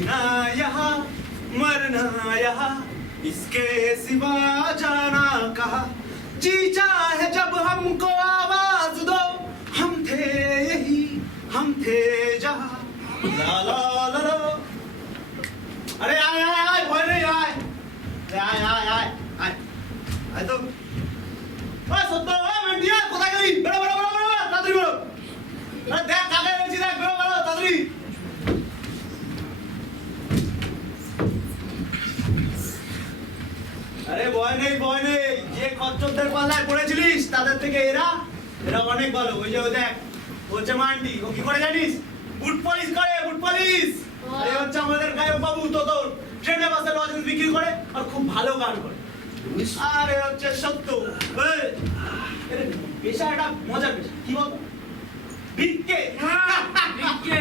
जीना यहाँ मरना यहाँ इसके सिवा जाना कहाँ जी चाहे जब हमको आवाज दो हम थे यही हम थे जहाँ ला ला ला ला अरे आय आय आय भय नहीं आय आय आय आय आय आय तो ওই সত্য ওই মেন্টিয়া কোথায় গেলি বড় বড় বড় বড় তাড়াতাড়ি বড় আরে দেখ কাকে বলছি দেখ বড় বড় তাড়াতাড়ি আরে ভয় নেই যে খচ্চরদের পাল্লায় পড়েছিলিস তাদের থেকে এরা অনেক ভালো ওই যে ও দেখ হচ্ছে মান্টি ও কি করে জানিস বুট পলিশ করে বুট পলিশ এই হচ্ছে আমাদের গায়ক বাবু তোতর ট্রেনে বাসে লজেন্স বিক্রি করে আর খুব ভালো গান করে আরে হচ্ছে সত্য এই পেশা একটা মজার পেশা কি বলতো ভিক্ষে ভিক্ষে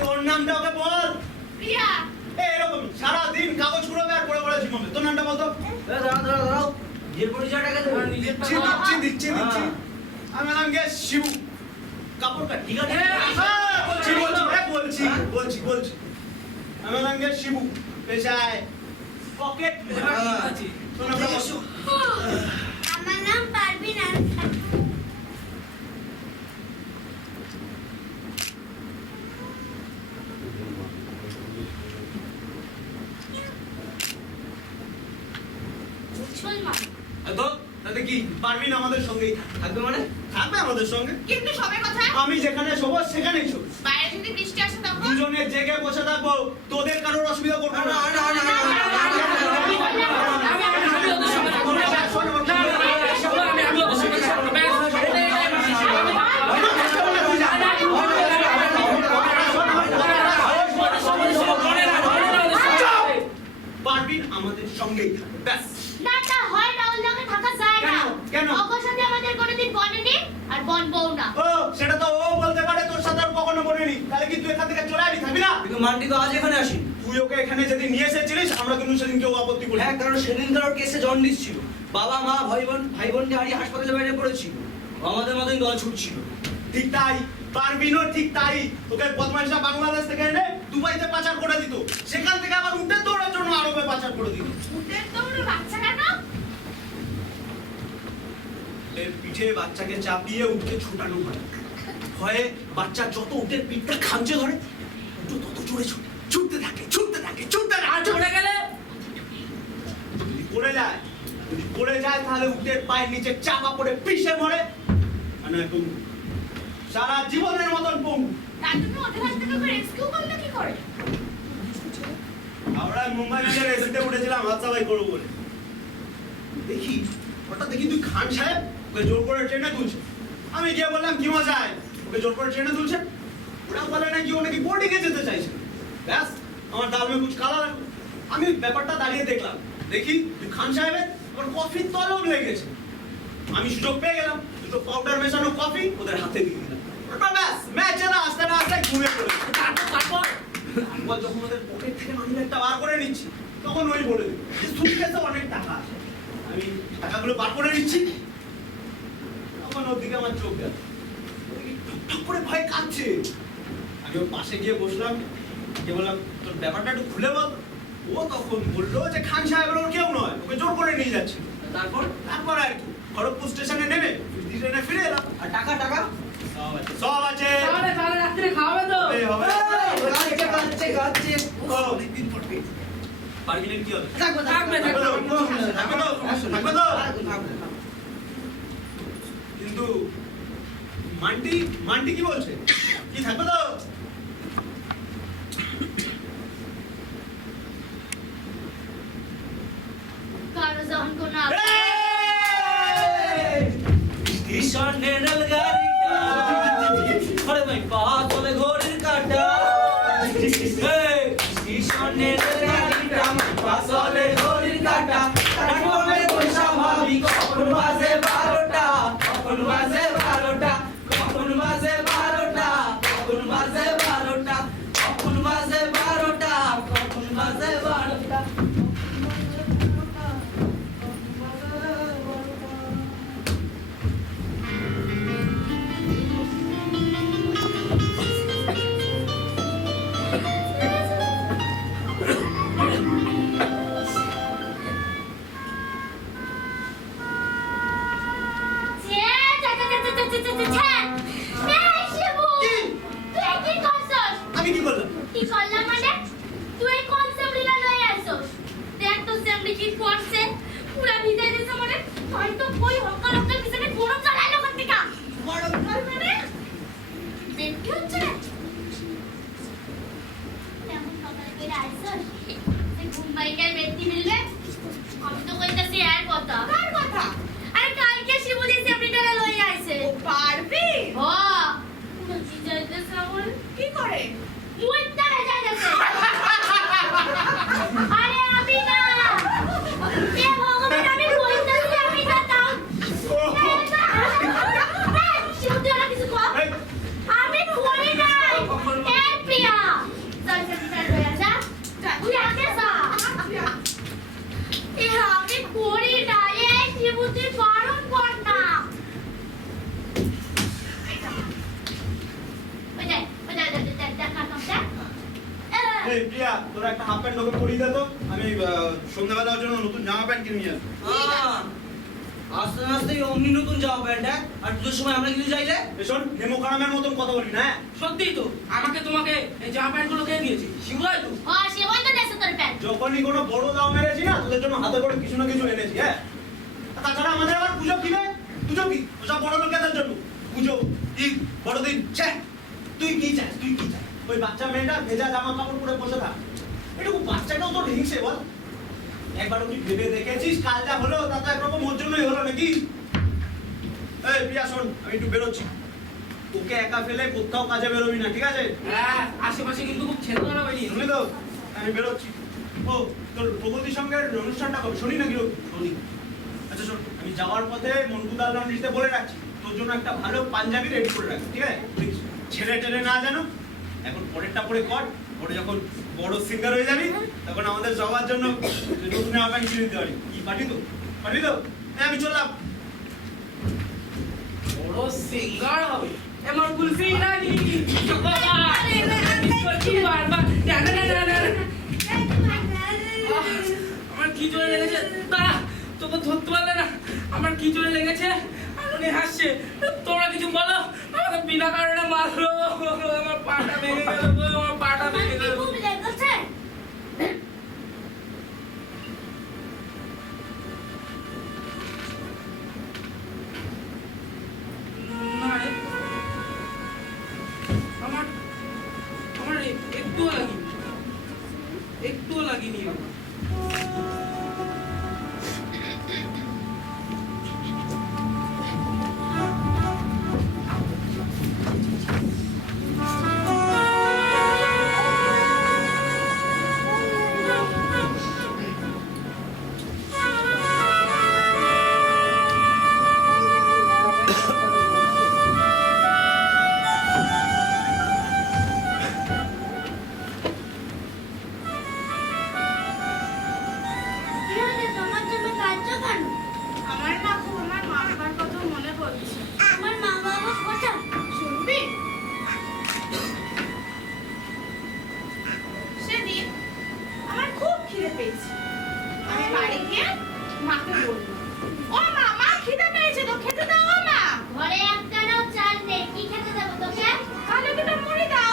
তোর নামটা ওকে বল প্রিয়া এরকম সারাদিন কাগজ কুড়াবে আর পড়ে পড়ে জীবনে তোর নামটা বলতো দাঁড়াও যে পরিচয়টাকে দিচ্ছি আমার নাম গে শিবু কাপড় কাট ঠিক আছে বলছি আমার নাম গে শিবু পেশায় পকেট আমার নাম পারবিন আর তাতে কি পারবিন আমাদের সঙ্গেই থাকবে মানে থাকবে আমাদের সঙ্গে কিন্তু সবে কথা আমি যেখানে শোবো সেখানেই শোবো বাইরে যদি বৃষ্টি আসে তখন দুজনে জেগে বসে থাকবো তোদের কারোর অসুবিধা করবো না পারবিন আমাদের সঙ্গেই থাকবে ব্যাস না তা হয় রাহুল নামে থাকা যায় না কেন? ওর সাথে আমাদের কোনোদিন বনেনি আর বনবও না ও সেটা তো ও বলতে পারে তোর সাথে আর কখনো বলিনি তাহলে কি তুই এখান থেকে চলে আসবি থাকবি না কিন্তু মান্টি তো আজ এখানে আসেনি তুই ওকে এখানে যদি নিয়ে এসেছিলিস আমরা কিন্তু সেদিন কেউ আপত্তি করি হ্যাঁ কারণ সেদিনকার ওর কেসে জন্ডিস ছিল বাবা মা ভাই বোনকে হারিয়ে হাসপাতালে বাইরে পড়েছিল আমাদের মতোই দল ছুটছিল ঠিক তাই পারবিনও ঠিক তাই তোকে বদমাইশা বাংলাদেশ থেকে এনে দুবাইতে পাচার করে দিত সেখান থেকে আবার উঠে দৌড়ার জন্য আরবে পাচার করে দিত উটের দৌড়ে বাচ্চা কেন এর পিঠে বাচ্চাকে চাপিয়ে উঠে ছোটানো হয় ভয়ে বাচ্চা যত উটের পিঠটা খামচে ধরে উঠে তত জোরে ছুটতে থাকে চলে গেলে যদি পড়ে যায় তাহলে উটের পায়ের নিচে চাপা পড়ে পিষে মরে মানে একদম সারা জীবনের মতন পঙ্গু তার জন্য ওদের হাত থেকে ওকে রেস্কিউ করলে কি করে আমরা মুম্বাই থেকে এসিতে উঠেছিলাম হাত সাবাই করবো বলে হঠাৎ দেখি তুই খান সাহেব ওকে জোর করে ট্রেনে তুলছে আমি গিয়ে বললাম কি মজায় ওকে জোর করে ট্রেনে তুলছে ওরা বলে নাকি ও নাকি বোর্ডিংয়ে যেতে চাইছে ব্যাস আমার দামে কুছ কালা লাগলো আমি ব্যাপারটা দাঁড়িয়ে দেখলাম দেখি তুই খান সাহেবের ওর কফির তলব লেগেছে আমি সুযোগ পেয়ে গেলাম দুটো পাউডার মেশানো কফি ওদের হাতে দিয়ে দিলাম ওটা ব্যাস ম্যাচে না আসতে ঘুরে পড়ে তারপর যখন ওদের পকেট থেকে মানি একটা বার করে নিচ্ছি তখন ওই বলে দিল সুটকেসে অনেক টাকা আছে আমি টাকাগুলো বার করে নিচ্ছি তখন ওর দিকে আমার চোখ গেল ঠক করে ভয় কাঁদছে আমি ওর পাশে গিয়ে বসলাম গিয়ে বললাম তোর ব্যাপারটা একটু খুলে বল ও তখন বললো যে খান সাহেবের ওর কেউ নয় ওকে জোর করে নিয়ে যাচ্ছে তারপর আর কি খড়গপুর স্টেশনে নেমে ট্রেনে ফিরে এলাম আর টাকা সব আছে তাহলে রাত্রে খাওয়াবে তো হবে গাচ্ছে অনেকদিন পর পারবিনের কি হবে থাকবে কিন্তু মান্টি কি বলছে কি থাকবে তো কারো যখন কোনো স্টেশনে রেলগাড়িটা আরে ভাই পাহাড় চলে ঘড়ির কাঁটা স্টেশনে রেলগাড়িটা পাহাড় চলে ঘড়ির কাঁটা প্ল্যাটফর্মে বসা ভাবি কখন বাজে 12টা কখন বাজে 12টা কখন বাজে 12টা কখন বাজে 12টা কখন বাজে 12টা কখন বাজে 12টা আমি কি করলাম? কি করলাম মানে? তুই কোন সেমরিলা লয়ে আইছস? দেখ তো সেমরি কি করছে? পুরা ভিজে দিছে মানে তুই তো কই হলকা হলকা পিছনে গরম জ্বালাইলো কন্তিকা। গরম জল মানে? বেটি হচ্ছে না? তেমন সকালে করে আইছস? তুই ঘুমাইকে বেটি মিলবে? আমি তো কইতাছি আর কথা। কার কথা? আরে কালকে শিবুজি সেমরিটা লয়ে আইছে। ও পারবি? ও পুরো ভিজে দিছে আমার। কি করে? মুইটা যাইতাছে। আরে আমি না। এ ভগবান আমি কইতাছি আমি না তাও। শিবুজি ওরা কিছু কও। আমি কই নাই। এ প্রিয়া। চল চল রয়া যা। তুই আগে যা। এ আমি করি না। এ শিবুজি বারণ কর না। এই প্রিয়া, তোরা একটা হাফ প্যান্ট ওকে পরিয়ে দে তো। আমি সন্ধ্যাবেলার জন্য নতুন জামা প্যান্ট কিনে নিয়ে আসবো। আস্তে আস্তে অমনি নতুন জামা প্যান্ট আর পুজোর সময় আমরা কিন্তু চাইলে শোন, নেমো কারামের মতন কথা বলবি না, হ্যাঁ? সত্যিই তো আমাকে তোমাকে এই জামা প্যান্ট গুলো কে দিয়েছে শিবুরাই তো। ও শিবুই তো দেছে তোর প্যান্ট। যখনই কোনো বড় দাম মেরেছি না, তোদের জন্য হাতে করে কিছু না কিছু এনেছি, হ্যাঁ? আর তাছাড়া আমাদের আবার পুজো কি রে? পুজো কি? ওসব বড় লোকেদের জন্য। পুজো, ঈদ, বড়দিন, ছ্যা! তুই কি চাস? তুই কি চাস? ওই বাচ্চা মেয়েটা ভেজা জামা কাপড় পরে বসে থাক। এটুকু বাচ্চাটাও তোর হিংসে বল? একবারও তুই ভেবে দেখেছিস কাল যা হলো তা তো একরকম ওর জন্যই হলো নাকি? এই প্রিয়া শোন, আমি একটু বেরোচ্ছি। ওকে একা ফেলে কোথাও কাজে বেরোবি না, ঠিক আছে? হ্যাঁ আশেপাশে কিন্তু খুব ছেলেমেয়েরা বেরিয়ে শুনলি তো? আমি বেরোচ্ছি। ও, তোর প্রগতি সঙ্গের অনুষ্ঠানটা কবে? শনি নাকি রবি? শনি। আচ্ছা শোন, আমি যাওয়ার পথে মনকুদাল লন্ড্রিতে বলে রাখছি তোর জন্য একটা ভালো পাঞ্জাবি রেডি করে রাখি, ঠিক আছে? প্লিজ ছেড়ে টেনে না জানো। এখন পরেরটা পরে কর, পরে যখন বড় সিঙ্গার হয়ে যাবি তখন আমাদের সবার জন্য নতুন জামা প্যান্ট কিনে দিতে পারি। কি পারি তো? পারি তো? এই আমি চললাম। বড় সিঙ্গার হবে এমন কুলফি নানি আমার কি জোরে লেগেছে তোকে ধরতে পারলে না আমার কি জোরে লেগেছে উনি হাসছে তোমরা কিছু বলো আমাকে বিনা কারণে মারলো আমার পাটা ভেঙে গেল আমার পাটা ভেঙে গেল খুব লেগেছে। না রে। আমার আমার একটুও লাগেনি একটুও লাগেনি আমার কি হলো তোমার জন্য কাঁদছো কেন? আমার না খুব আমার মা বাবার কথা মনে পড়ছে। আমার মা বাবার কথা শুনবি? সেদিন আমার খুব খিদে পেয়েছে। আমি বাড়ি গিয়ে মাকে বললাম, ও মা, মা খিদে পেয়েছে তো খেতে দাও ও মা। ঘরে একটানাও চাল নেই, কি খেতে দেবো তোকে? তাহলে দুটো মুড়ি দাও।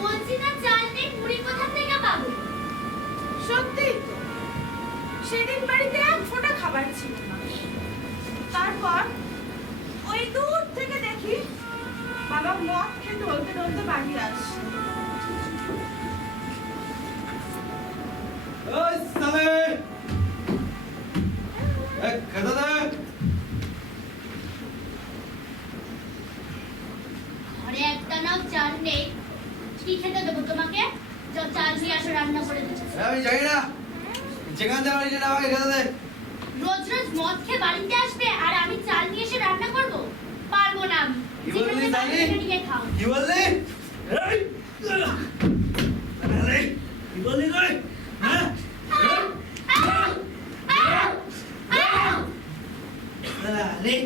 বলছি না চাল নেই, মুড়ি কোথা থেকে পাবো? সত্যি তো সেদিন বাড়িতে এক ফোঁটা খাবার ছিল না। তারপর ওই দূর থেকে দেখি বাবা মদ খেয়ে ডলতে ডলতে বাড়ি আসছে। ওই সালে! এই খেতে দে। ঘরে একটানাও চাল নেই, কি খেতে দেবো তোমাকে? যাও চাল নিয়ে আসো, রান্না করে দেবো। আমি জানি না যেখান থেকে বাড়ি যেটা আমাকে খেতে দে রোজ রোজ মদ খেয়ে বাড়িতে আসবে আর আমি চাল নিয়ে এসে রান্না করবো? পারবো না আমি। কি বললি, যেখানে তানি? বাড়িতে নিয়ে খাও। কি বললি এই! আরে, কি বললি তুই হ্যাঁ আরে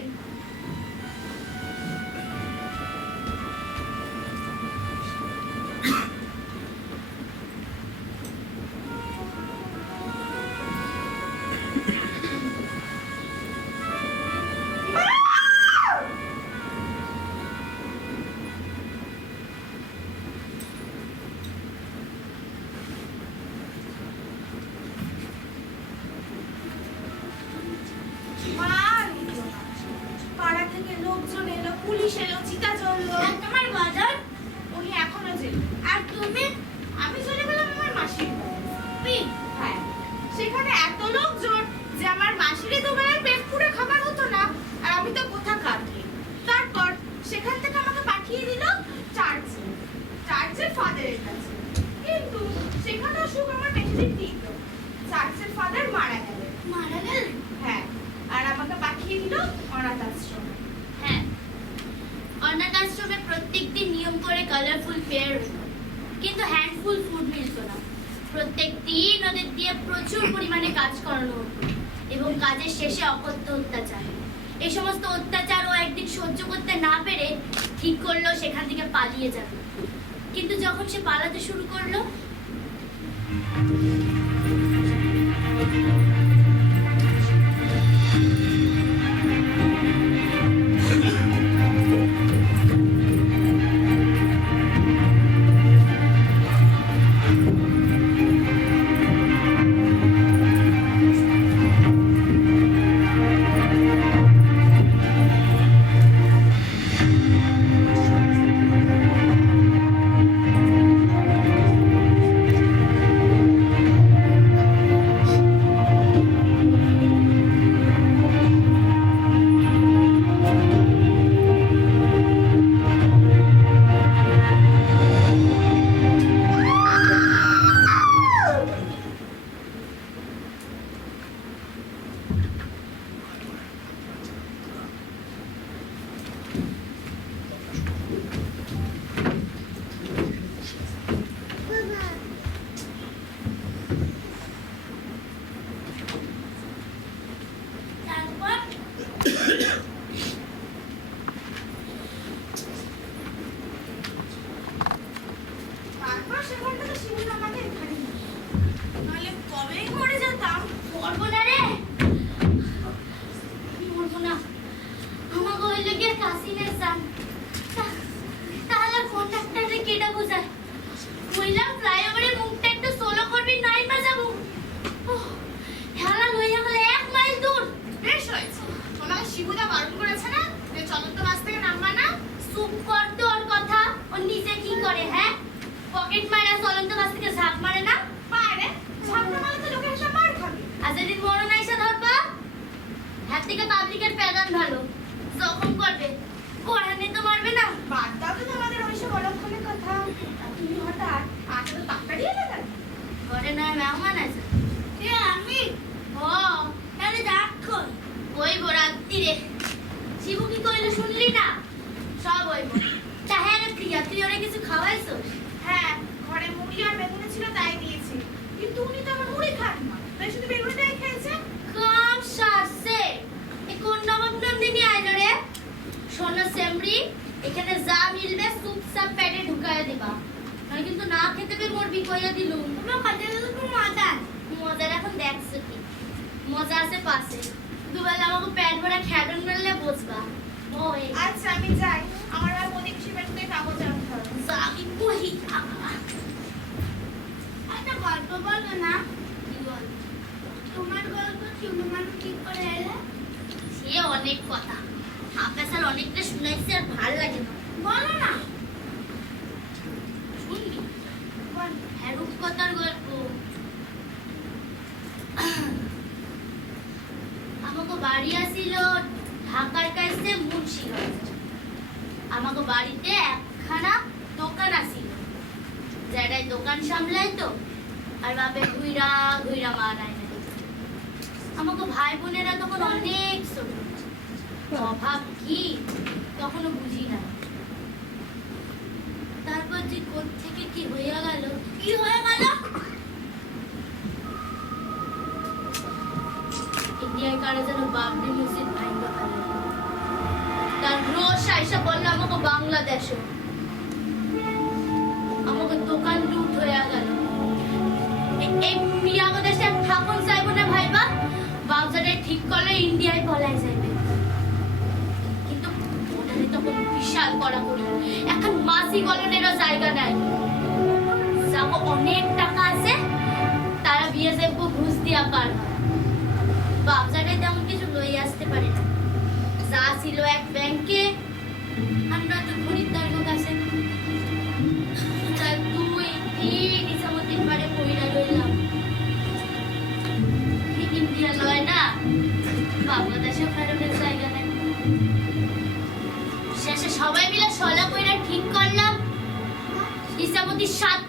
কাছে। কিন্তু সেখানেও সুখ আমার বেশি দিন টিকল। চার্চের ফাদার মারা গেলেন। মারা গেল? হ্যাঁ, আর আমাকে পাঠিয়ে দিল অনাথ আশ্রমে। হ্যাঁ, অনাথ আশ্রমে প্রত্যেকদিন নিয়ম করে কালারফুল ফেয়ার হতো, কিন্তু হ্যান্ডফুল ফুড মিলত না। প্রত্যেক দিন ওদের দিয়ে প্রচুর পরিমাণে কাজ করানো হতো এবং কাজের শেষে অকথ্য অত্যাচার। এই সমস্ত অত্যাচার ও একদিন সহ্য করতে না পেরে ঠিক করলো সেখান থেকে পালিয়ে যাবে। কিন্তু যখন সে পালাতে শুরু করলো, তারপর তারপর সেখান থেকে শিমুল আমাকে এখানে নিয়ে এলো। নাহলে কবেই মরে যেতাম। মরবো না রে, মরবো না। আমাকে হইলে গিয়ে কাশিনের সান। তাহলে কন্ডাক্টারে কেটা বোঝায়? বললাম ফ্লাইওভারের মুখটা একটু সোলো করবি, নাই বাজাবো। হেলা লইয়া গেলে 1 মাইল দূর। বেশ হয়েছে, তোমাকে শিবুদা বারণ করেছে না যে চলন্ত বাস থেকে নামবা না? চুপ কর তোর কথা। ও নিজে কি করে? হ্যাঁ, পকেট মারা চলন্ত বাস থেকে ঝাঁপ মারে না? পারে, ঝাপটা মারলে তো লোকে এসে মার খাবে। আর যেদিন মরণ আইসা ধরবা, হাত থেকে পাবলিকের প্যাগান ভালো জখম করবে, কোরআনে তো মারবে না। বাদ দাও তো তোমাদের ওইসব অলক্ষণের কথা। আর তুমি হঠাৎ আগে তো তাড়াতাড়ি এলে কেন? ঘরে নয় মেহমান আছে। আমি ও তাহলে দেখো ওই রাত্রিরে শিবু কি কইলো শুনলি না? সব ওই তাহলে রে প্রিয়া, তুই ওরে কিছু খাওয়াইছো? হ্যাঁ, ঘরে মুড়ি আর বেগুনি ছিল তাই দিয়েছি। কিন্তু উনি তো আমার মুড়ি খান না, তাই শুধু বেগুনিটাই খেয়েছে। কাম সারছে। এ কোন নবাব নন্দিনী আইলো রে? শোনো সেমরি, এখানে যা মিলবে চুপচাপ পেটে ঢুকায় দিবা, নয় কিন্তু না খেতে পেয়ে মরবি কইয়া দিলুম। তোমরা খাতে গেলে তো মজা, মজার এখন দেখছো কি? মজা আছে পাশে, দুবেলা আমাকে পেট ভরা খেডন মারলে বুঝবা। ওই আচ্ছা আমি যাই, আমার আর প্রতিবেশী বাড়িতে কাগজ আনতে হবে। আমি কহি একটা গল্প বলো না। কি বল? তোমার গল্প চুনু মানু ঠিক করে এলে? সে অনেক কথা, হাফেসার অনেকটা শুনাইছে আর ভাল লাগে না। বলো না, শুনবি? বল। হ্যাঁ, রূপকথার গল্প। আমাকে বাড়ি আসিল ঢাকার কাছে মুন্সিগঞ্জ। আমাকে বাড়িতে একখানা দোকান আসিল, যেটাই দোকান সামলাই তো আর বাপে ঘুইরা ঘুইরা মা নাই। আমাকে ভাই বোনেরা তখন অনেক ছোট, অভাব কি তখনও বুঝি না। তারপর যে কোত্থেকে কি হইয়া গেল, কি হয়ে গেল? ইন্ডিয়ায় কারা যেন বাবরি মসজিদ ভাঙা ফেলে, তার রোষ আইসা বললো আমাকে বাংলাদেশে। আমাকে দোকান লুট হয়ে গেল। এই মিয়াগো দেশে থাকুন চাইব না ভাইবা, বাজারে ঠিক করলে ইন্ডিয়ায় পলাই যাইবে। কিন্তু ওটারে তখন বিশাল কড়াকড়ি, এখন মাসি গলনেরও জায়গা নাই। যাবো অনেক টাকা আছে, তারা বিয়ে যাবো ঘুষ দিয়া পার হয়। বাজারে তেমন কিছু লই আসতে পারে না, যা ছিল এক ব্যাংকে আর নয়তো খরিদ্দার কাছে। প্রায় 2 দিন ইসামতির পারে পইরা রইলাম। ইন্ডিয়া লয় না, বাংলাদেশে ফেরনের জায়গা নেই। শেষে সবাই মিলে সলা কইরা ঠিক করলাম ইসামতি 7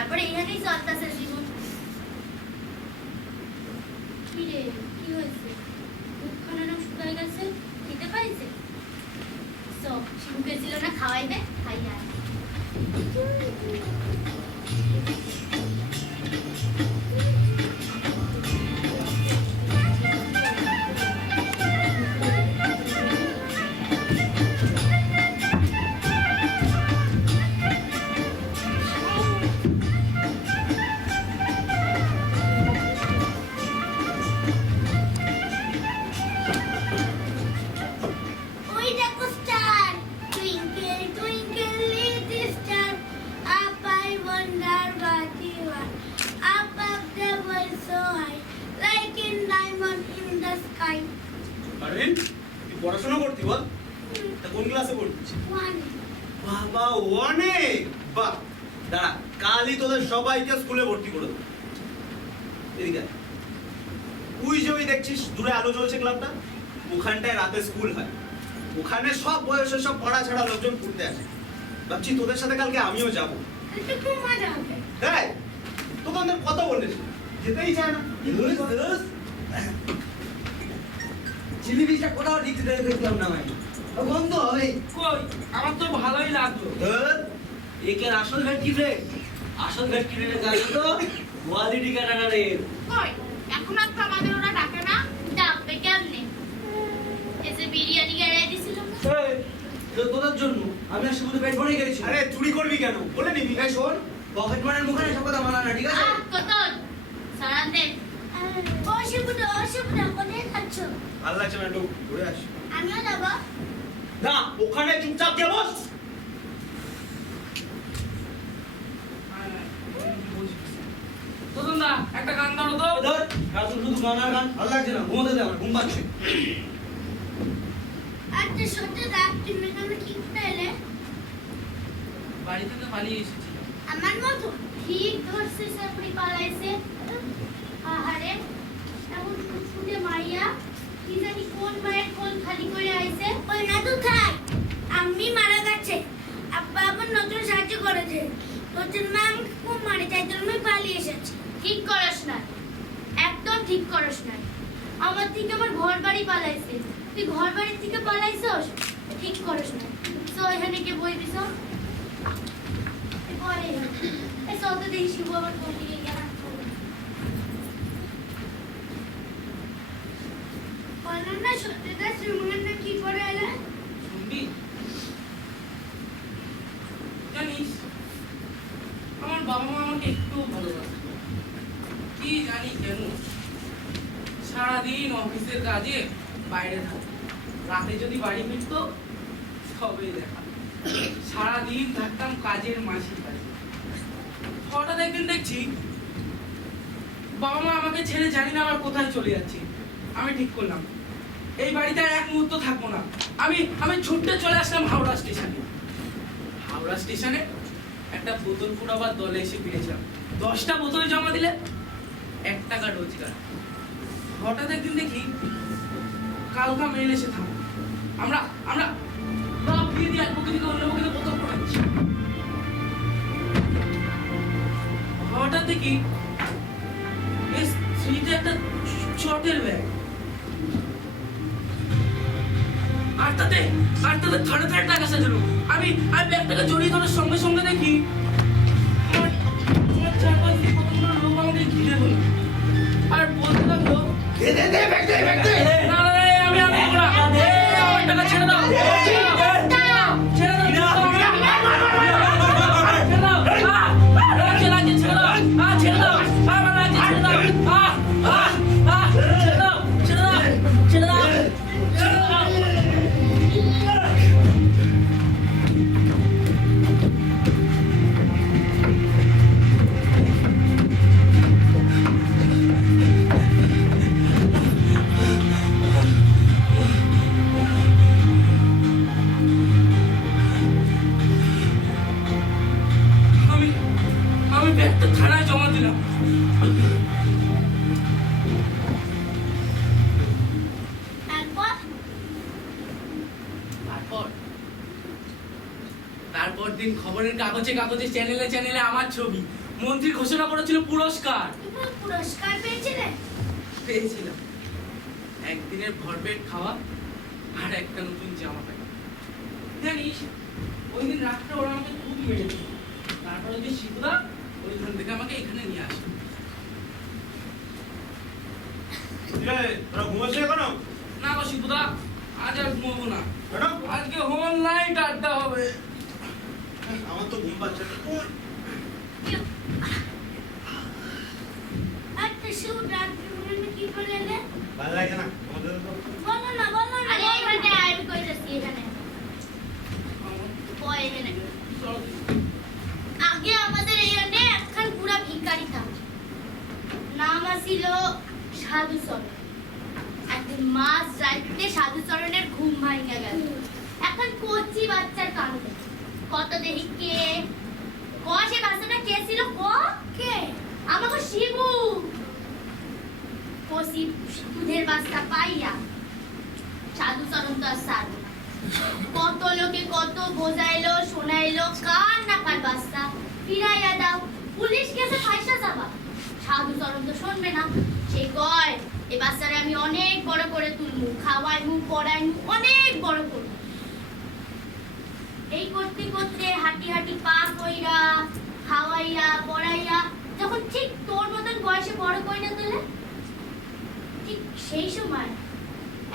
তারপরে এখানেই চলতেছে জীবন। কি রে, কি হয়েছে? মুখখানা না শুকায় গেছে, খেতে পাইছে? শিবুকে ছিল না খাওয়াইতে, খাই আর পারভিন, তুই পড়াশোনা করতি বল? তা কোন ক্লাসে পড়ছিস? বাবা, ওয়ানে? বাহ, দাঁড়া, কালই তোদের সবাইকে স্কুলে ভর্তি করে দেবো। এদিকে আয়। ওই যে ওই দেখছিস দূরে আলো জ্বলছে ক্লাবটা, ওখানটায় রাতে স্কুল হয়। ওখানে সব বয়সের সব পড়া ছাড়া লোকজন পড়তে আসে। ভাবছি তোদের সাথে কালকে আমিও যাবো। তাই তোকে আমাদের কত বলেছি, যেতেই চায় না। জিলিপিটা কোথাও দিতে দেখলাম না ভাই, গন্ধ হবে। কই, আমার তো ভালোই লাগলো। একের আসল ভেটকি রে, আসল ভেটকি রে গাছ তো কোয়ালিটি কাটানা রে। কই, এখন আর তো আমাদের ওরা ডাকে না? ডাকবে কেমনে? এসে বিরিয়ানি গাড়াই দিছিল না? তোদের জন্য আমি আর শুধু পেট ভরে গেছি। আরে চুরি করবি কেন বলে নিবি। এই শোন, পকেট মারের মুখে সব কথা মানা না, ঠিক আছে? কতন সারান দে। অসুবিধা কোথায় যাচ্ছ? ভালো লাগছে না, একটু ঘুরে আসি। আমিও যাবো। না, ওখানে চুপচাপ গিয়ে বস। তোতন দা, একটা গান ধরো তো। ধর, রাতুল শুধু গানার গান, ভালো লাগছে না, ঘুমোতে দে আমার, ঘুম পাচ্ছে। আচ্ছা সত্যি রাত তুমি এখানে কি করে এলে? বাড়ি থেকে পালিয়ে এসেছি। আমার মতো ঠিক ধরছিস, আপনি পালাইছে। আহারে, এমন ফুটফুটে মাইয়া, কি জানি কোন মায়ের কোল খালি করে আইছে। ওই না তো থাক, আমি মারা গেছে, আব্বা আবার নতুন সাহায্য করেছে, তোর জন্য আমাকে খুব মারে, তাই জন্য আমি পালিয়ে এসেছি। ঠিক করস না, একদম ঠিক করস না। আমার থেকে আমার ঘর বাড়ি পালাইছে, তুই ঘর বাড়ির থেকে পালাইছস, ঠিক করস না। তো এখানে কে বই দিছ? পরে এই সত দেখি শিবু আবার কোন দিকে গেল। বলেন না সত্যিটা শ্রীমঙ্গলটা কি করে এলে? শুনবি? জানিস, আমার বাবা মা আমাকে একটু ভালোবাসে। কি জানি কেন, সারাদিন অফিসের কাজে বাইরে থাকে, রাতে যদি বাড়ি ফিরতো সবই দেখা। সারাদিন থাকতাম কাজের মাসির কাছে। হঠাৎ একদিন দেখছি বাবা মা আমাকে ছেড়ে জানি না আবার কোথায় চলে যাচ্ছে। আমি ঠিক করলাম এই বাড়িতে আর এক মুহূর্ত থাকবো না। আমি ছুটতে চলে আসলাম হাওড়া স্টেশনে। হাওড়া স্টেশনে একটা বোতল ফুরাবার দলে এসে পেয়েছিলাম। 10টা বোতল জমা দিলে 1 টাকা রোজগার। হঠাৎ একদিন দেখি কালকা মেল এসে থামো। আমরা লাফিয়ে দিয়ে এক বুকে থেকে অন্য বুকে বোতল পড়াচ্ছি। হঠাৎ দেখি এই স্ত্রীতে একটা চটের ব্যাগ, আর তাতে থরে থরে টাকা সাজানো। আমি ব্যাগটাকে জড়িয়ে ধরার সঙ্গে সঙ্গে দেখি আমার চারপাশ দিয়ে কতগুলো লোক আমাকে ঘিরে ধরল আর বলতে লাগলো, না, আমি নেবো না, আমার টাকা ছেড়ে দাও, আমি ব্যাগটা থানায় জমা দিলাম। তারপর দিন খবরের কাগজে চ্যানেলে আমার ছবি, মন্ত্রী ঘোষণা করেছিল পুরস্কার। তুমি পুরস্কার পেয়েছিলে? পেয়েছিলাম একদিনের ভরপেট খাওয়া আর একটা নতুন জামা প্যান্ট। জানিস ওই দিন রাতটা ওরা আমাকে খুব মেরেছিল। তারপরে যে শিবুদা ওইখান থেকে আমাকে এখানে নিয়ে আসে। তোরা ঘুমাচ্ছিস কেন? না গো শিবুদা, আজ আর ঘুমাবো না। কেন? আজকে হোল নাইট আড্ডা হবে। আমার তো ঘুম পাচ্ছে না। আচ্ছা শুভ রাত্রি বলে কি করে এলে? ভালো লাগে না আমাদের তো? বলো না বলো না। আরে এখানে আমি কইতাছি এখানে। ওই এখানে। আগে আমাদের এখানে একখান পুরা ভিখারি থাকতো। নাম ছিল সাধু চরণ। একদিন মাস রাইতে সাধু চরণের ঘুম ভাঙা গেল। এখন কচি বাচ্চার কান্দে। কত দেখি কে সে বাচ্চাটা কে ছিল? কে? আমাকে শিবু। কচি দুধের বাচ্চা পাইয়া সাধু চরণ তো আর সারবো না। কত লোকে কত বোঝাইলো শোনাইলো, কার না কার বাচ্চা ফিরাইয়া দাও, পুলিশ গেছে ফাইসা যাবা। সাধু চরণ তো শুনবে না। সে কয় এই বাচ্চারে আমি অনেক বড় করে তুলমু, খাওয়াইমু পড়াইমু, অনেক বড় করবো। এই করতে করতে হাঁটি হাঁটি পা কইরা খাওয়াইয়া পড়াইয়া যখন ঠিক তোর মতন বয়সে বড় কইরা তোলে, ঠিক সেই সময়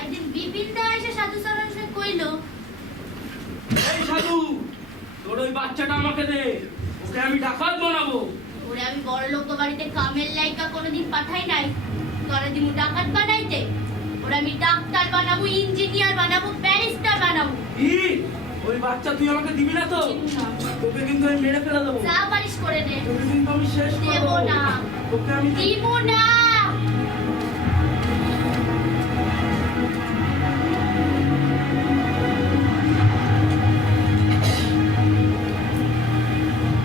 একদিন বিপিন দা এসে সাধু চরণকে কইলো, এই সাধু, তোর ওই বাচ্চাটা আমাকে দে, ওকে আমি ডাকাত বানাবো। ওরে আমি বড় লোক বাড়িতে কামের লাইকা কোনোদিন পাঠাই নাই, তোরা দিমু ডাকাত বানাইতে। ওরে আমি ডাক্তার বানাবো, ইঞ্জিনিয়ার বানাবো, ব্যারিস্টার বানাবো। কি ওই বাচ্চা তুই আমাকে দিবি না তো? তোকে কিন্তু আমি মেরে ফেলে দেবো। যা পারিস করে দে। তোকে কিন্তু আমি শেষ করব। দেব না। তোকে আমি দিব না।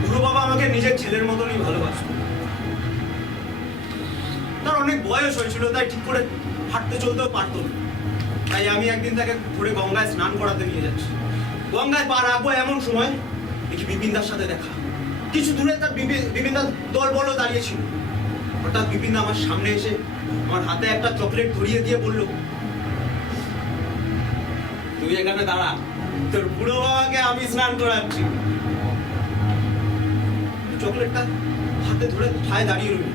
বুড়ো বাবা আমাকে নিজের ছেলের মতনই ভালোবাসত। তার অনেক বয়স হয়েছিল, তাই ঠিক করে হাঁটতে চলতেও পারতো না। তাই আমি একদিন তাকে ধরে গঙ্গায় স্নান করাতে নিয়ে যাচ্ছি। গঙ্গায় পা রাখবো এমন সময় দেখি বিপিনদার সাথে দেখা। কিছু দূরে তার বিপিনদার দল বলো দাঁড়িয়েছিল। হঠাৎ বিপিনদা আমার সামনে এসে আমার হাতে একটা চকলেট ধরিয়ে দিয়ে বলল, তুই এখানে দাঁড়া, তোর বুড়ো বাবাকে আমি স্নান করাচ্ছি। চকলেটটা হাতে ধরে ঠায় দাঁড়িয়ে রইল।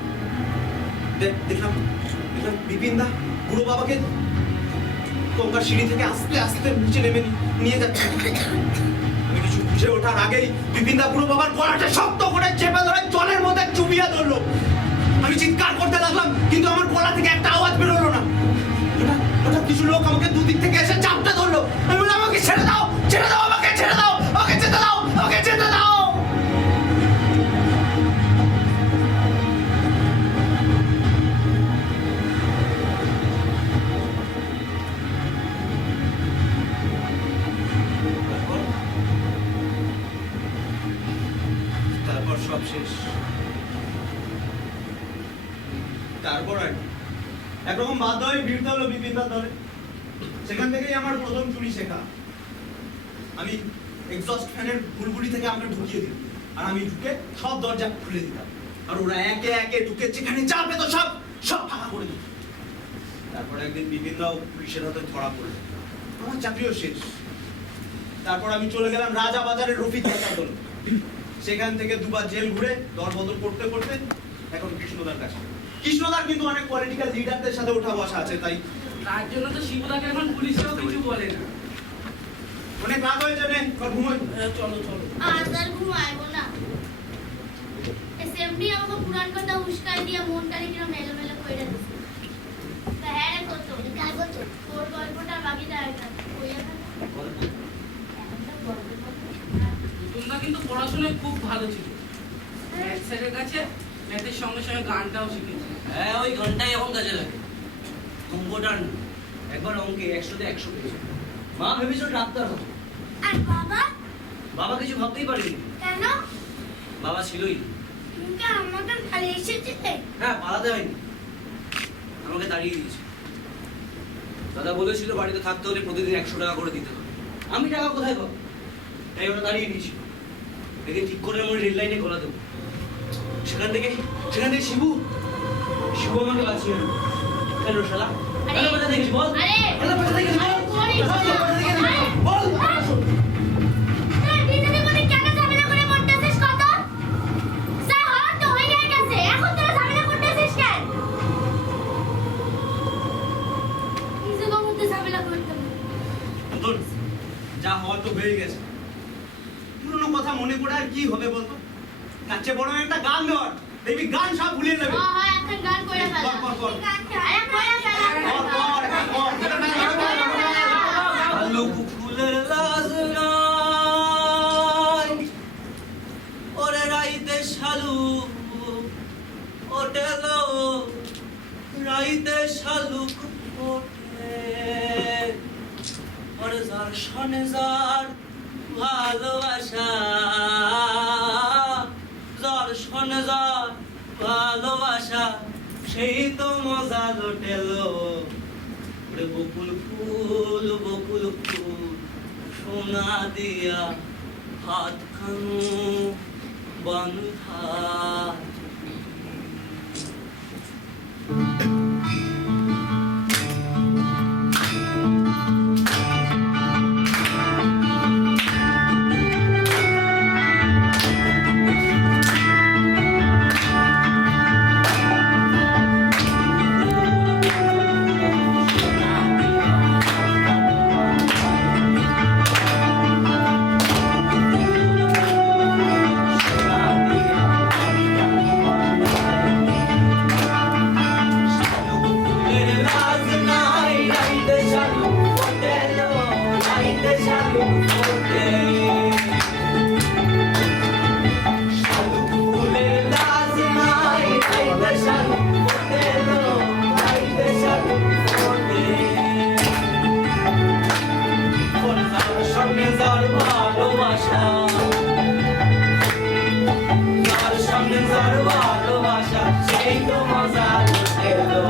দেখলাম বিপিনদা বুড়ো বাবাকে গঙ্গার সিঁড়ি থেকে আস্তে আস্তে নিচে নেমে নিয়ে যাচ্ছে। আমি কিছু বুঝে ওঠার আগেই বিপিনদা বুড়ো বাবার গলাটা শক্ত করে চেপে ধরে জলের মধ্যে চুবিয়ে ধরলো। আমি চিৎকার করতে লাগলাম, কিন্তু আমার গলা থেকে একটা আওয়াজ বেরোলো না। হঠাৎ কিছু লোক আমাকে দুদিক থেকে এসে চাপতে ধরলো। আমি বললাম, আমাকে ছেড়ে দাও, ছেড়ে দাও, আমাকে ছেড়ে দাও, আমাকে যেতে দাও, আমাকে যেতে দাও। তারপর সব শেষ। তারপর আর একরকম বাধ্য হয়ে ভিড়তে হলো বিপিনদার দলে। সেখান থেকেই আমার প্রথম চুরি শেখা। আমি এক্সস্ট ফ্যানের বুলবুলি থেকে আমাকে ঢুকিয়ে দিল, আর আমি ঢুকে সব দরজা খুলে দিতাম, আর ওরা একে একে ঢুকে যেখানে যা পেত সব সব ফাঁকা করে দিত। তারপর একদিন বিপিনদাও পুলিশের হাতে ধরা পড়লো, আমার চাকরিও শেষ। তারপর আমি চলে গেলাম রাজা বাজারের রফিক কাকার দল। সেখান থেকে দুবার জেল ঘুরে দর বদল করতে করতে এখন কৃষ্ণদার কাছে। কৃষ্ণদার কিন্তু অনেক পলিটিক্যাল লিডারদের সাথে ওঠা বসা আছে, তাই তার জন্য তো শিবুদাকে এখন পুলিশও কিছু বলে না। অনেক রাত হয়েছে, নে ঘুমোই। চলো চলো। আজ আর ঘুমাইবো না। এসএমডি আমাকে পুরান কথা উস্কাই দিয়া মনটারে কিরম মেলো কইরা দিছে। তা হ্যাঁ রে কত কার কত তোর গল্পটা বাকি যায় না কইয়া না গল্প। তোমরা কিন্তু পড়াশোনায় খুব ভালো ছিল। ম্যাথ স্যারের কাছে ম্যাথের সঙ্গে সঙ্গে গানটাও শিখেছি। হ্যাঁ, ওই ঘন্টাই এখন কাজে লাগে। অঙ্কটা না, একবার অঙ্কে 100 তে 100 পেয়েছে। মা ভেবেছিল ডাক্তার হতো। আর বাবা বাবা কিছু ভাবতেই পারেনি। কেন? বাবা ছিলই। তুমি আমাকে খালি এসেছিলে? হ্যাঁ, পালাতে হয়নি, আমাকে তাড়িয়ে দিয়েছে। দাদা বলেছিল বাড়িতে থাকতে হলে প্রতিদিন 100 টাকা করে দিতে হবে। আমি টাকা কোথায় পাবো? তাই ওরা তাড়িয়ে দিয়েছিল। দেখে ঠিক করে আমি রেল লাইনে গলা দেবো। সেখান থেকে শিবু আমাকে বাঁচিয়ে এলো। কেন শালা? আরে, কেন কোথা থেকে গেছিস বল? আরে, কেন কোথা থেকে গেছিস বল? আরে, সরি, কোথা থেকে গেছিস বল? তুই নিজেদের মধ্যে কেন ঝামেলা করে মরতেছিস কত? যা হওয়ার তো হয়েই গেছে, এখন তোরা ঝামেলা করতেছিস কেন? নিজেদের মধ্যে ঝামেলা করতে হবে। তোর যা হওয়া তো হয়ে গেছে, পুরনো কথা মনে করে আর কি হবে বলতো? তার চেয়ে বড় একটা গান ধর, দেখবি গান সব ভুলিয়ে নেবে। হয় এখন গান করে ফেলা। কর। আরে করে ফেলা। কর, একটা কর। ভালুক ফুলের লাজ নাই ওরে রাইতে শালুক ওঠে গো রাইতে শালুক ওঠে ওরে যার সনে যার ভালোবাসা যার সনে যার ভালোবাসা সেই তো মজা লোটেলো ওরে বকুল ফুল সোনা দিয়া হাত খানু বন্ধা সেই তো মজা লোটেলো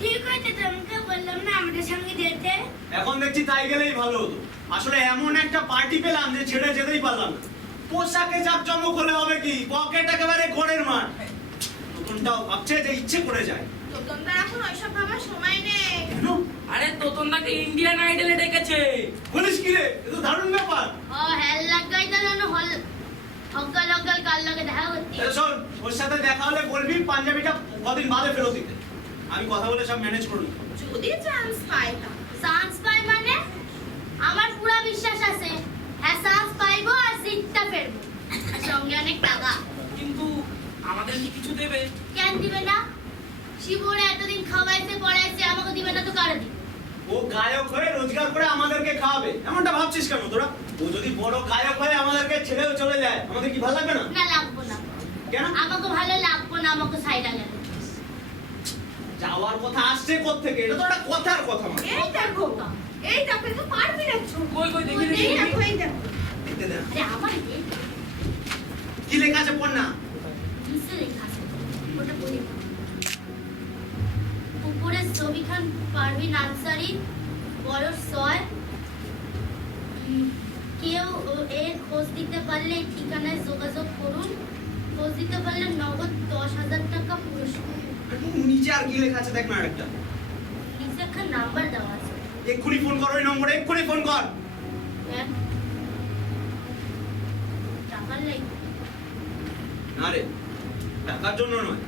ঠিক হয়েছে, তোমাকে বললাম না আমাদের সঙ্গে যেতে। এখন দেখছি তাই গেলেই ভালো হতো। আসলে এমন একটা পার্টি পেলাম যে ছেড়ে যেতেই পারলাম না। পোশাকে জাঁকজমক হলে হবে কি, পকেট একেবারে ঘোরের মাঠ। তখনটাও ভাবছে যে ইচ্ছে করে যায়। তোতনদার এখন ওইসব ভাবার সময় নেই। কেন? আরে তোতনদাকে ইন্ডিয়ান আইডলে ডেকেছে। বলিস কি রে, এ তো দারুণ ব্যাপার। ও হেল লাগাই তো জানো হল হকাল হকাল কাল লাগে দেখা করতে। এই শোন, ওর সাথে দেখা হলে বলবি পাঞ্জাবিটা কদিন বাদে ফেরত দিতে। আমি কথা বলে সব ম্যানেজ করব। যদি চান্স পাই তা। চান্স পাই মানে আমার পুরো বিশ্বাস আছে হ্যাঁ চান্স পাইবো আর জিতটা ফেরবো। আর সঙ্গে অনেক টাকা। কিন্তু আমাদের কি কিছু দেবে? কেন দিবে না? শিবুরে এতদিন খাওয়াইছে পড়াইছে, আমাকে দিবে না তো কারে দিবে? ও গায়ক হয়ে রোজগার করে আমাদেরকে খাওয়াবে, এমনটা ভাবছিস কেন তোরা? ও যদি বড় গায়ক হয়ে আমাদেরকে ছেড়েও চলে যায়, আমাদের কি ভালো লাগবে না? না লাগবো না। কেন? আমাকে ভালো লাগবো না, আমাকে সাইডা গেল। যাওয়ার কথা আসছে কোত্থেকে? এটা তো একটা কথার কথা মানে। এই দেখো, এই দেখো, তো পারবি না তো। কই কই দেখি এই দেখি। দেখো, এই দেখো। দেখতে দে। আরে আমার যে কি লেখা আছে পড় না। নিচে লেখা আছে, ওটা পড়ি। উপরে ছবিখান পারভিন আনসারি, বয়স 6। কেউ এর খোঁজ দিতে পারলে এই ঠিকানায় যোগাযোগ করুন। খোঁজ দিতে পারলে নগদ 10,000 টাকা পুরস্কার। নিচে আর কি লেখা আছে দেখ না আরেকটা। নিচে একটা নাম্বার দেওয়া আছে। এক্ষুনি ফোন কর ওই নম্বরে, এক্ষুনি ফোন কর। হ্যাঁ, টাকার লাগবে। না রে, টাকার জন্য নয়।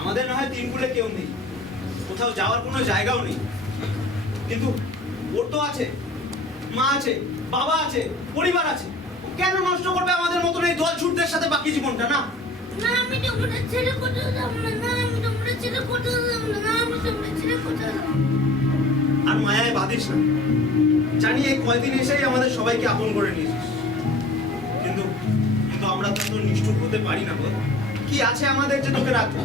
আমাদের না হয় তিনকুলে কেউ নেই, কোথাও যাওয়ার কোনো জায়গাও নেই, কিন্তু ওর তো আছে, মা আছে, বাবা আছে, পরিবার আছে। ও কেন নষ্ট করবে আমাদের মতন এই দল ছুটদের সাথে বাকি জীবনটা? না না আমি তোমরা ছেড়ে কোথাও যাব না। না আমি তোমরা ছেড়ে কোথাও যাব না। না আমি তোমরা ছেড়ে কোথাও যাব না। আর মায়ায় বাঁধিস না। জানি এই কয়দিন এসেই আমাদের সবাইকে আপন করে নিয়েছিস, কিন্তু কিন্তু আমরা তো এত নিষ্ঠুর হতে পারি না বল। কি আছে আমাদের যে তোকে রাখবো?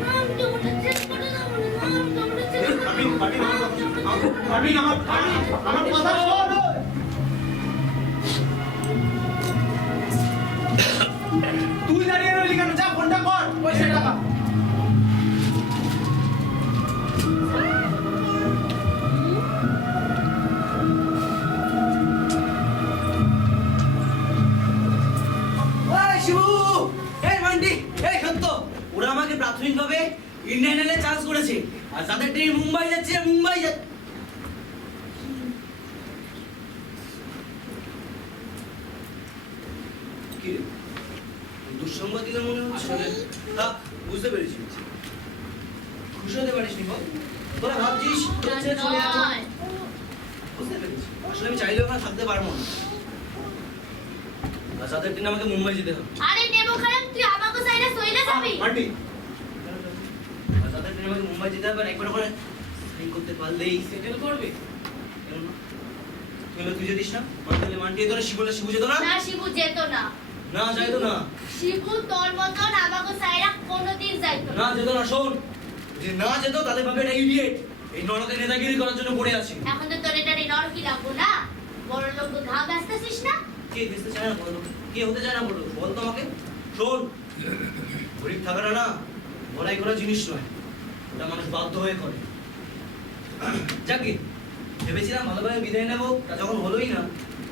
না আমি তোমরা ছেড়ে কোথাও যাব না। না আমি তোমরা ছেড়ে পারবিন, পারবিন আমার কথা শোন। পারবিন আমার কথা শোন। তুই দাঁড়িয়ে রইলি কেন? যা ফোনটা কর। পয়সা টাকা। ওই শিবু, এই মান্টি, এই সত্য, ওরা আমাকে প্রাথমিকভাবে ইন্ডিয়ান এয়ারলাইন্সে চান্স করেছে, আর যাদের ট্রেন মুম্বাই যাচ্ছে, মুম্বাই যাচ্ছে। কি রে? দুঃসংবাদ দিলে মনে হচ্ছে। হ্যাঁ, বুঝতে পেরেছি। খুশি হতে পারিস নি বল? তোরা ভাবছিস তোরা ছেড়ে চলে যাবো। নয়। বুঝতে পেরেছি। আসলে আমি চাইলেও ওখানে থাকতে পারবো না। আর যাদের ট্রেন আমাকে মুম্বাই যেতে হবে। আরে নেবো খারাপ, তুই আমাকে সাইডে সইলে যাবি। মান্টি, আর যাদের ট্রেন আমাকে মুম্বাই যেতে হবে, আর একবার করে সাইন করতে পারলেই সেটেল করবে? কেন না? তুই যেতিস না? মান্টি মান্টি তোরা শিবু যেত না? না শিবু যেত না। না যাইতো না। শিবু তোর মতন আমাকে সাইডে কোনোদিন যাইতো না না। যেত না। শোন, যে না যেত তাদের ভাবে এটা ইডিয়েট, এই নরকে নেতাগিরি করার জন্য পড়ে আছে। এখন তো তোর এটা রিনর কি লাগবো না? বড় লোক ঘা ব্যস্তাছিস না? কে দেখতে চায় না বলো? কে হতে চায় না বলো? বল তো আমাকে। শোন, গরিব থাকাটা না বড়াই করা জিনিস নয়, ওটা মানুষ বাধ্য হয়ে করে। যাকে ভেবেছিলাম ভালোভাবে বিদায় নেবো, তা যখন হলোই না,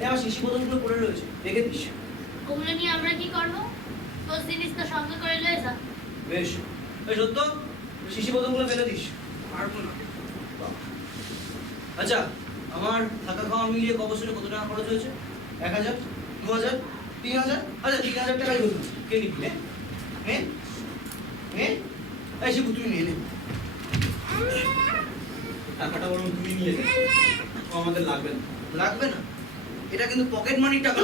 এই আমার শিশি বোতলগুলো পড়ে রয়েছে, রেখে দিস। ওগুলো নিয়ে আমরা কি করবো? তোর জিনিস তো সঙ্গে করে লয়ে যা। বেশ, এই সত্য, শিশি বোতলগুলো ফেলে দিস। পারবো না। আচ্ছা, আমার থাকা খাওয়া মিলিয়ে ক বছরে কত টাকা খরচ হয়েছে? 1,000, 2,000, 3,000? আচ্ছা, 3,000 টাকাই ধরুন। কে নিবি? নে? এই শিবু, তুই নিয়ে নে। টাকাটা বরং তুই নিয়ে যা, ও আমাদের লাগবে না। লাগবে না? এটা কিন্তু পকেট মানির টাকা।